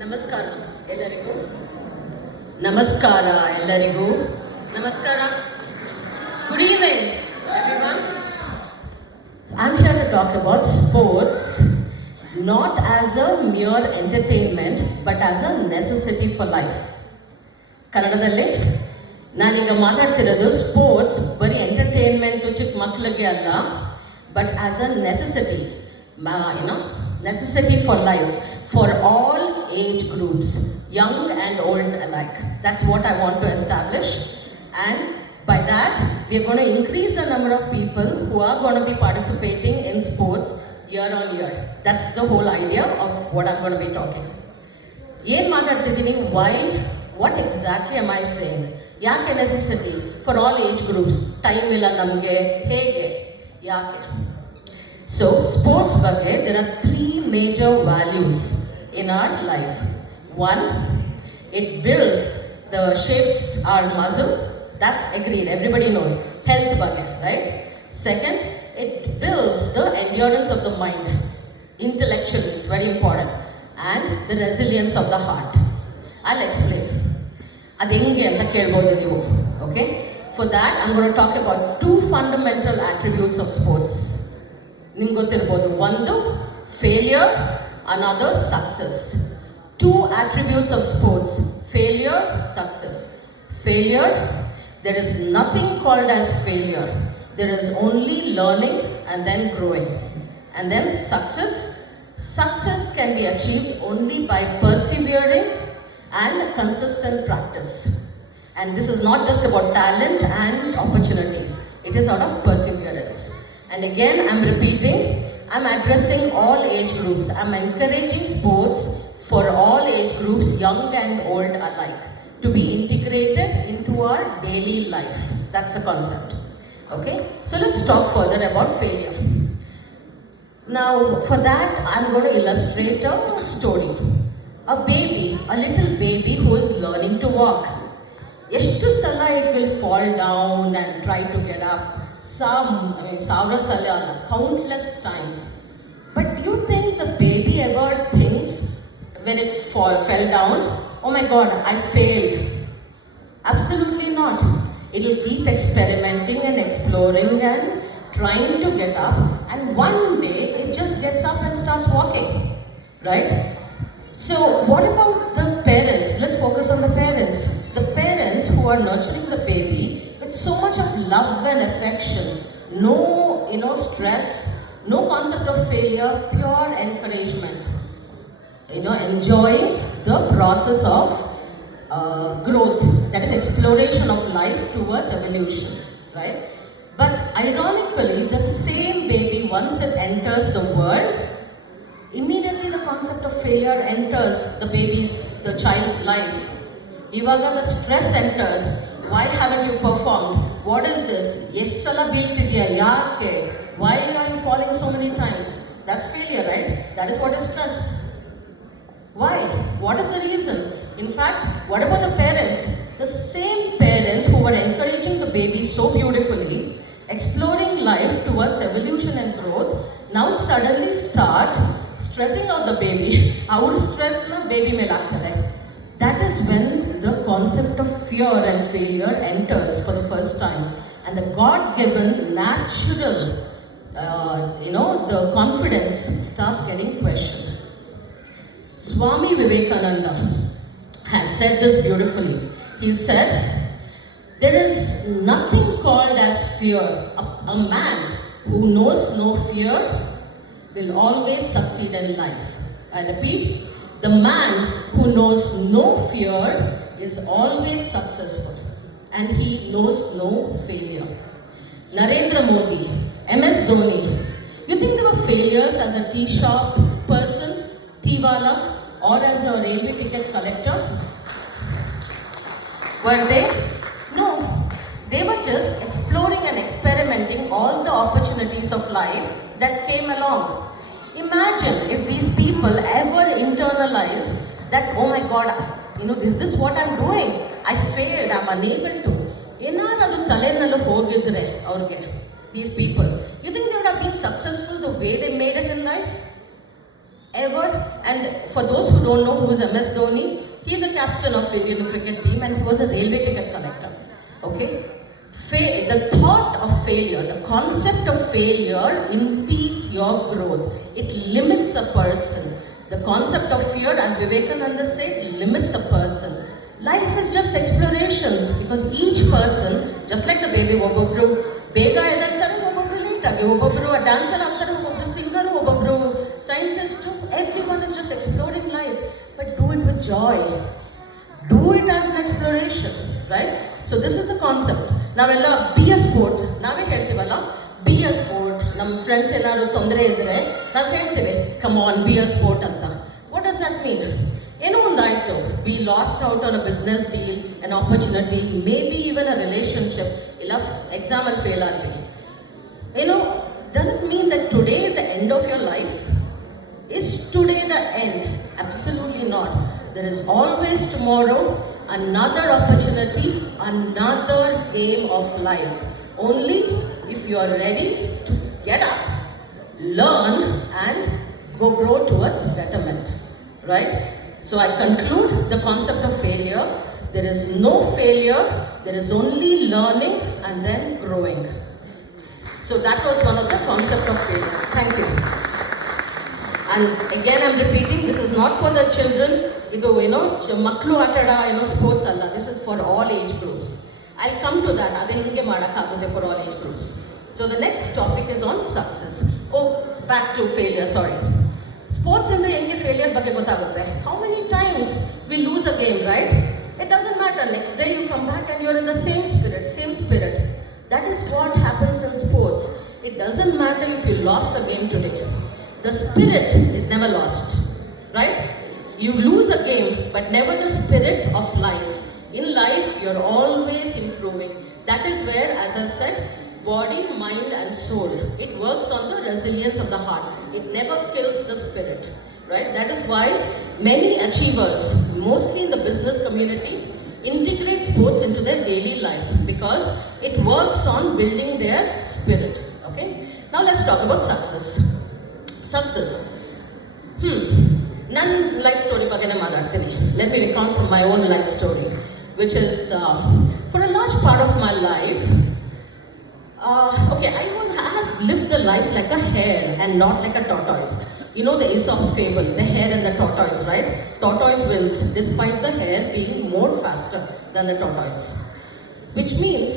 ನಮಸ್ಕಾರ ಎಲ್ಲರಿಗೂ. ನಮಸ್ಕಾರ ಎಲ್ಲರಿಗೂ. ನಮಸ್ಕಾರ. Good evening, everyone. I'm here to talk about sports, not as a mere entertainment, but as a necessity for life. ಕನ್ನಡದಲ್ಲಿ ನಾನೀಗ ಮಾತಾಡ್ತಿರೋದು ಸ್ಪೋರ್ಟ್ಸ್ ಬರೀ ಎಂಟರ್ಟೈನ್ಮೆಂಟು ಚಿಕ್ಕ ಮಕ್ಕಳಿಗೆ ಅಲ್ಲ, but as a necessity, necessity for life, for all age groups, young and old alike. That's what I want to establish, and by that we are going to increase the number of people who are going to be participating in sports year on year. That's the whole idea of what I'm going to be talking. ಏನು ಮಾತಾಡ್ತಿದ್ದೀನಿ? Why? What exactly am I saying? ಯಾಕೆ necessity for all age groups? Time ಇಲ್ಲ ನಮಗೆ, ಹೇಗೆ, ಯಾಕೆ? So, sports ಬಗ್ಗೆ there are three major values in our life. One, it builds the shapes our muscle. That's agreed, everybody knows. Health ಬಗ್ಗೆ, right? Second, it builds the endurance of the mind. Intellectually, it's very important. And the resilience of the heart. I'll explain. ಅದು ಹೆಂಗೆ ಅಂತ ಕೇಳ್ಬೋದು ನೀವು. Okay? For that, I'm going to talk about two fundamental attributes of sports. ನಿಮ್ಗೆ ಗೊತ್ತಿರ್ಬೋದು, ಒಂದು failure, another success. Two attributes of sports: failure, success. Failure, there is nothing called as failure. There is only learning and then growing. And then success can be achieved only by persevering and consistent practice. And this is not just about talent and opportunities. It is out of perseverance. And again, I'm repeating, I'm addressing all age groups. I'm encouraging sports for all age groups, young and old alike, to be integrated into our daily life. That's the concept. Okay? So let's talk further about failure. Now, for that, I'm going to illustrate a story. A baby, a little baby who is learning to walk. Eshtu sala it will fall down and try to get up. Savra sala, countless times. But do you think the baby ever thinks when it fell down, oh my God, I failed? Absolutely not. It will keep experimenting and exploring and trying to get up, and one day it just gets up and starts walking, right? So what about the parents? Let's focus on the parents. The parents who are nurturing the baby with so much of love and affection, no stress, no concept of failure, pure encouragement, enjoying the process of growth, that is exploration of life towards evolution, right? But ironically, the same baby, once it enters the world, immediately the concept of failure enters the child's life. Ivaga the stress enters. Why haven't you performed? What is this? Yessala beeltidya yaake? Why are you falling so many times? That's failure, right? That is what is stress. Why? What is the reason? In fact, what about the parents? The same parents who were encouraging the baby so beautifully, exploring life towards evolution and growth, now suddenly start stressing out the baby. Our stress na baby mein lagtare. That is when the concept of fear and failure enters for the first time, and the God-given natural, the confidence starts getting questioned. Swami Vivekananda has said this beautifully. He said, there is nothing called as fear. A man who knows no fear will always succeed in life. I repeat, the man who knows no fear is always successful, and he knows no failure. Narendra Modi, MS Dhoni, you think they were failures as a tea shop person, tea wala, or as a railway ticket collector? Were they? No. They were just exploring and experimenting all the opportunities of life that came along. Imagine if these people ever internalize that, oh my God, is this what I'm doing? I failed, I'm unable to. Enadadu talenallu hogidre avrige, these people, you think they would have been successful the way they made it in life? ever. And for those who don't know who is MS Dhoni, he is a captain of Indian cricket team and he was a railway ticket collector. Okay? The thought of failure, the concept of failure impedes your growth. It limits a person. The concept of fear, as Vivekananda said, limits a person. Life is just explorations because each person, just like the baby, ಒಬ್ಬೊಬ್ರು ಬೇಗ ಎದ್ದೇಳ್ತಾರೆ, ಒಬ್ಬೊಬ್ರು late ಆಗಿ, ಒಬ್ಬೊಬ್ರು dancer ಆಗ್ತಾರೆ, ಒಬ್ಬೊಬ್ರು ಸಿಂಗರು, ಒಬ್ಬೊಬ್ರು scientist. Everyone is just exploring life, but do it with joy. Do it as an exploration, right? So this is the concept. ನಾವೆಲ್ಲ be a sport, ನಾವೇ ಹೇಳ್ತೀವಲ್ಲ, ಬಿ ಎ ಸ್ಪೋರ್ಟ್. ನಮ್ಮ ಫ್ರೆಂಡ್ಸ್ ಏನಾದ್ರು ತೊಂದರೆ ಇದ್ದರೆ ನಾವು ಹೇಳ್ತೇವೆ come on be a sport ಅಂತ. What does that mean? ಏನೋ ಒಂದಾಯಿತು, we lost out on a business deal, an opportunity, maybe even a relationship, ಇಲ್ಲ ಎಕ್ಸಾಮಲ್ಲಿ ಫೇಲ್ ಆದ್ವಿ. ಏನೋ does it mean that today is the end of your life? Is today the end? Absolutely not. There is always tomorrow, another opportunity, another game of life. Only if you are ready to get up, learn and grow towards betterment. Right? So I conclude the concept of failure. There is no failure, there is only learning and then growing. So that was one of the concept of failure. Thank you. And again I'm repeating, this is not for the children. Idu maklu atada sports alla. This is for all age groups. I'll come to that. Ade hinge madakagutte for all age groups. So the next topic is on success. Oh, back to failure, sorry. Sports inde hinge failure ಬಗ್ಗೆ ಗೊತ್ತಾಗುತ್ತೆ. How many times we lose a game, right? It doesn't matter. Next day you come back and you're in the same spirit. That is what happens in sports. It doesn't matter if you lost a game today. The spirit is never lost, right? You lose a game, but never the spirit of life. In life, you're always improving. That is where, as I said, body, mind and soul. It works on the resilience of the heart. It never kills the spirit, right? That is why many achievers, mostly in the business community, integrate sports into their daily life because it works on building their spirit, okay? Now let's talk about success. Success. Nan life story bagane maadadtini. Let me recount from my own life story, which is for a large part of my life. Okay, I have lived the life like a hare and not like a tortoise. You know the Aesop's fable, the hare and the tortoise, right? Tortoise wins despite the hare being more faster than the tortoise. Which means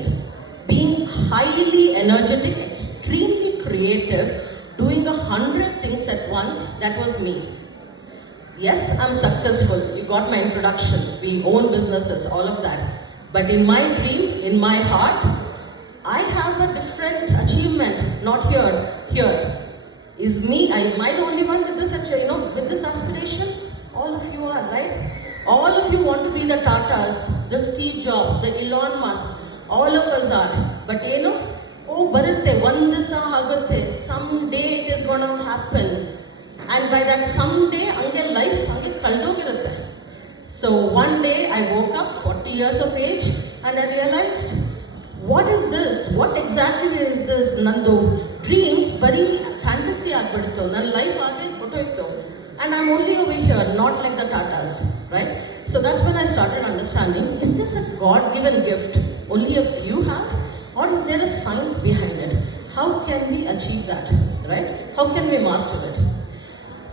being highly energetic, extremely creative, doing 100 things at once, that was me. Yes, I'm successful. You got my introduction. We own businesses, all of that. But in my dream, in my heart, I have a different achievement. Not here. Here. Is me, am I the only one with this, with this aspiration? All of you are, right? All of you want to be the Tatas, the Steve Jobs, the Elon Musk. All of us are. But oh, barutte, one disa agutte, someday it is going to happen. And by that someday, ange life, ange kaldogirutte. So one day I woke up, 40 years of age, and I realized, what is this? What exactly is this? Nandu dreams, bari fantasy agbidittu. Nan life aage hotoyittu. And I'm only over here, not like the Tatas, right? So that's when I started understanding, is this a God-given gift only a few have? Or is there a science behind it? How can we achieve that, right? How can we master it?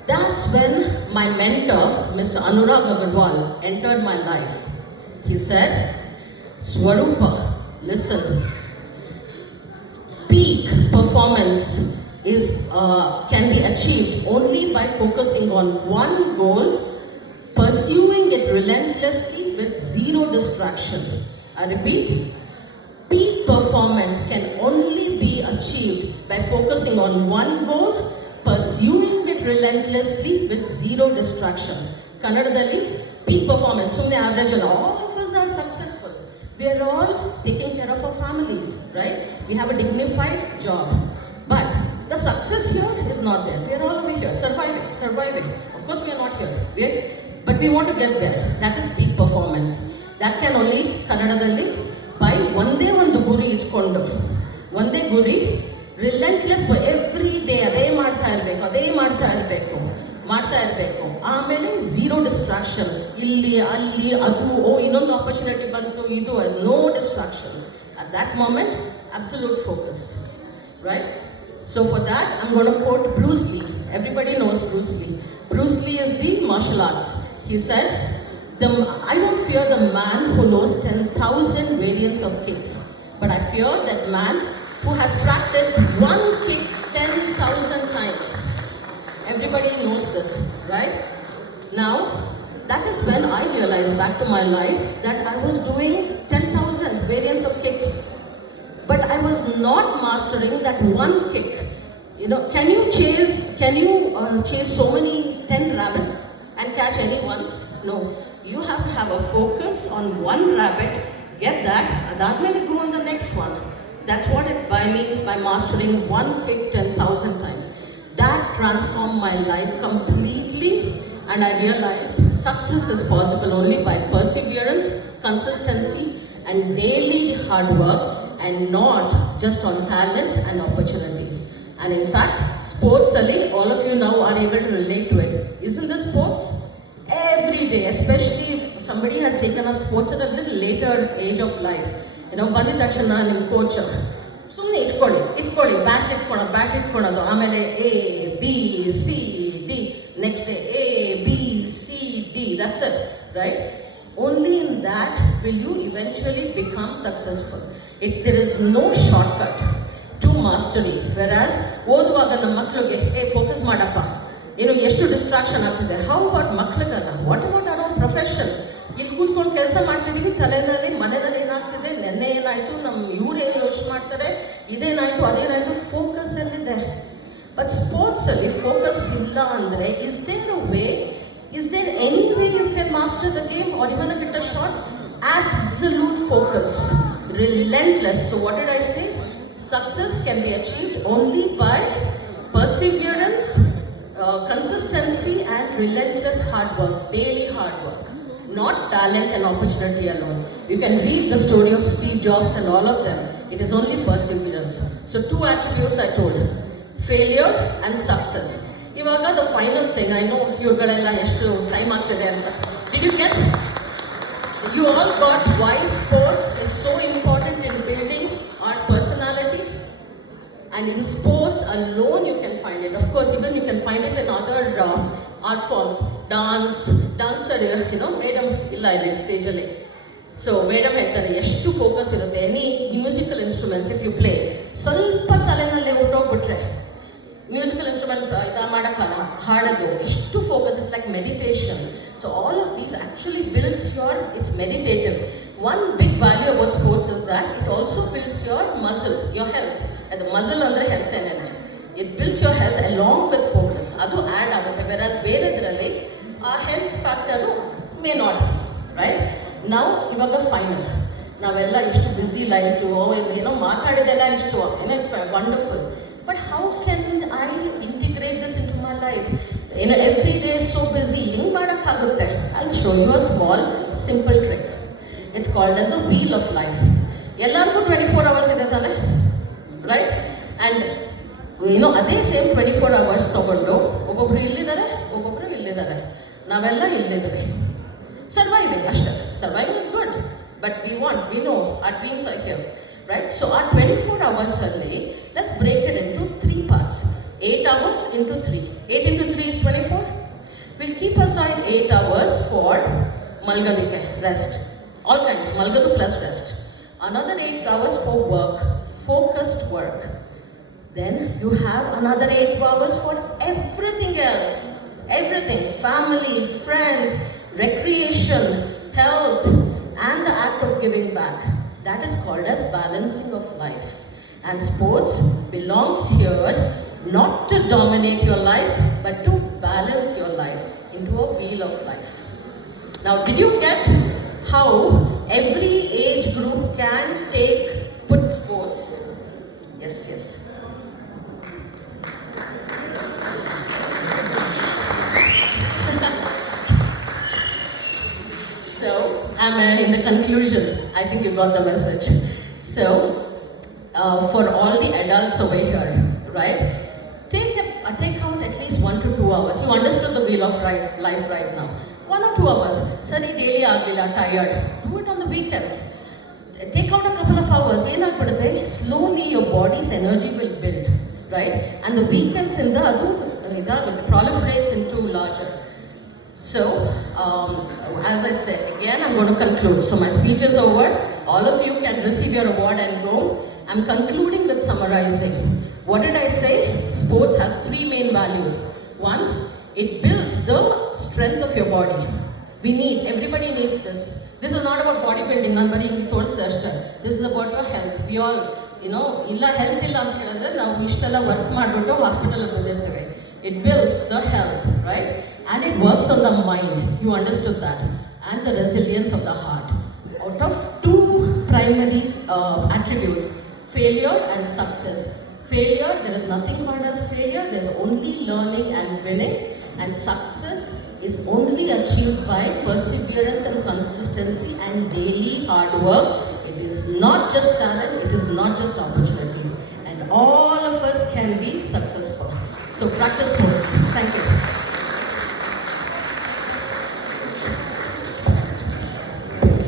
That's when my mentor, Mr. Anurag Agarwal, entered my life. He said, Swarupa, listen, peak performance can be achieved only by focusing on one goal, pursuing it relentlessly with zero distraction. I repeat, peak performance can only be achieved by focusing on one goal, pursuing it relentlessly with zero distraction. Kannadadalli, peak performance, sumne average alla, all of us are successful. We are all taking care of our families, right? We have a dignified job. But the success here is not there. We are all over here, surviving. Of course we are not here, but we want to get there. That is peak performance. That can only, Kannadadalli, by ಒಂದೇ ಒಂದು ಗುರಿ ಇಟ್ಕೊಂಡು, ಒಂದೇ ಗುರಿ, ರಿಲೆಂಟ್ಲೆಸ್ every day ಅದೇ ಮಾಡ್ತಾ ಇರಬೇಕು. ಮಾಡ್ತಾ ಇರಬೇಕು. ಆಮೇಲೆ ಝೀರೋ ಡಿಸ್ಟ್ರಾಕ್ಷನ್, ಇಲ್ಲಿ ಅಲ್ಲಿ ಅದು ಇನ್ನೊಂದು ಆಪರ್ಚುನಿಟಿ ಬಂತು, ಇದು no distractions. At that moment absolute focus, right? So for that I'm going to quote Bruce Lee. Everybody knows Bruce Lee. Bruce Lee is the martial arts. He said, I don't fear the man who knows 10,000 variants of kicks, but I fear that man who has practiced one kick 10,000 times. Everybody knows this, right? Now, that is when I realized back to my life that I was doing 10,000 variants of kicks, but I was not mastering that one kick. You know, can you chase so many 10 rabbits and catch any one? No. You have to have a focus on one rabbit, get that, adadmele go on the next one. That's what it means by mastering one kick 10,000 times. That transformed my life completely, and I realized success is possible only by perseverance, consistency, and daily hard work, and not just on talent and opportunities. And in fact, sports ali, all of you now are able to relate to it. Isn't this sports? Every day, especially if somebody has taken up sports at a little later age of life. You know, ಬಂದಿದ ತಕ್ಷಣ ನಿಮ್ಮ coach ಸುಮ್ಮನೆ ಇಟ್ಕೊಳ್ಳಿ bat ಇಟ್ಕೊಳೋದು, ಆಮೇಲೆ A B C D, next day A B C D, that's it, right? Only in that will you eventually become successful. There is no shortcut to mastery. Whereas ಓದುವಾಗ ನಮ್ಮ ಮಕ್ಕಳಿಗೆ focus ಮಾಡಪ್ಪ, ಏನು ಎಷ್ಟು distraction ಆಗ್ತಿದೆ. How about ಮಕ್ಕಳಿಗಲ್ಲ, what about our own profession? ಇಲ್ಲಿ ಕೂತ್ಕೊಂಡು ಕೆಲಸ ಮಾಡ್ತಿದ್ದೀವಿ, ತಲೆನಲ್ಲಿ ಮನೆಯಲ್ಲಿ ಏನಾಗ್ತಿದೆ, ನೆನ್ನೆ ಏನಾಯಿತು, ಇವ್ರೇನು ಯೋಚನೆ ಮಾಡ್ತಾರೆ, ಇದೇನಾಯಿತು ಅದೇನಾಯಿತು, ಫೋಕಸ್ ಎಲ್ಲಿದೆ? ಬಟ್ ಸ್ಪೋರ್ಟ್ಸಲ್ಲಿ ಫೋಕಸ್ ಇಲ್ಲ ಅಂದರೆ is there any way you can master the game or even hit a shot? Absolute focus, relentless. So what did I say? Success can be achieved only by perseverance, consistency and relentless hard work, daily hard work, not talent and opportunity alone. You can read the story of Steve Jobs and all of them. It is only perseverance. So 2 attributes I told, failure and success. ಇವಾಗ the final thing, I know ಇವ್ರುಗಳೆಲ್ಲ ಎಷ್ಟು time ಆಗ್ತಿದೆ ಅಂತ. Did you get? You all got why sports is so important in building our personality? And in sports alone you can find it. Of course, even you can find it in other art forms. Dancer, you know, madam illa ಇಲ್ಲಿ stage ಅಲ್ಲಿ. So madam ಹೇಳ್ತಾರೆ ಎಷ್ಟು focus ಇರುತ್ತೆ. Any musical instruments if you play, ಸ್ವಲ್ಪ ತಲೆನಲ್ಲಿ ಹೊರಟೋಗ್ಬಿಟ್ರೆ musical instrument ಮಾಡೋಕ್ಕಲ್ಲ, ಹಾಡೋದು ಎಷ್ಟು focus, is like meditation. So all of these actually builds its meditative. One big value about sports is that it also builds your health. ಅದು muscle ಅಂದರೆ health ಏನೇನೆ, it builds your health along with focus. ಅದು add ಆಗುತ್ತೆ. Whereas ಬೇರೆದ್ರಲ್ಲಿ ಆ health factor may not be right. ನಾವು ಇವಾಗ final, ನಾವೆಲ್ಲ ಇಷ್ಟು ಬ್ಯುಸಿ ಲೈಫ್ಸು, ಏನೋ ಮಾತಾಡಿದೆಲ್ಲ ಇಷ್ಟು ಏನೋ it's wonderful. But how can I integrate this into my life? You know, every day is so busy. ಹೆಂಗೆ ಮಾಡೋಕ್ಕಾಗುತ್ತೆ? I'll show you a small, simple trick. It's called as a wheel of life. ಎಲ್ಲರಿಗೂ 24 hours ಇದೆ ತಾನೆ, right? And ಏನೋ ಅದೇ same 24 hours ತೊಗೊಂಡು ಒಬ್ಬೊಬ್ರು ಇಲ್ಲಿದ್ದಾರೆ, ಒಬ್ಬೊಬ್ರು ಇಲ್ಲಿದ್ದಾರೆ, ನಾವೆಲ್ಲ ಇಲ್ಲಿದ್ದೀವಿ. ಸರ್ವೈವಿಂಗ್ ಅಷ್ಟೇ. Surviving is good, but we know our dreams are here. Right? So our 24 hours ಅಲ್ಲಿ, let's break it into 3 parts. 8 hours into 3. 8 into 3 is 24. We'll keep aside 8 hours for malgadike, rest. All kinds, malgadu plus rest. Another 8 hours for work, focused work. Then you have another 8 hours for everything else. Everything, family, friends, recreation, health, and the act of giving back. That is called as balancing of life. And sports belongs here not to dominate your life, but to balance your life into a wheel of life. Now, did you get how every age group can put sports? Yes. So, and in the conclusion, I think you got the message. So, for all the adults over here, right, take out at least 1 to 2 hours. You understood the wheel of life right now. 1 or 2 hours. Sari daily agila tired. Do it on the weekends. Take out a couple of hours. Slowly your body's energy will build, right? And the weekends in the proliferates into larger. So, as I said, again, I'm going to conclude. So my speech is over. All of you can receive your award and go. I'm concluding with summarizing. What did I say? Sports has 3 main values. 1, it builds the strength of your body. Everybody needs this. This is not about bodybuilding, this is about your health. We all, illa health illa anta helidre ನಾವು ಇಷ್ಟೆಲ್ಲ work ಮಾಡಿಬಿಟ್ಟು hospital ಬಂದಿರ್ತೇವೆ. It builds the health, right? And it works on the mind. You understood that. And the resilience of the heart. Out of 2 primary attributes, failure and success. Failure, there is nothing called as failure. There's only learning and winning. And success is only achieved by perseverance and consistency and daily hard work. It is not just talent, it is not just opportunities. And all of us can be successful. So practice sports. Thank you.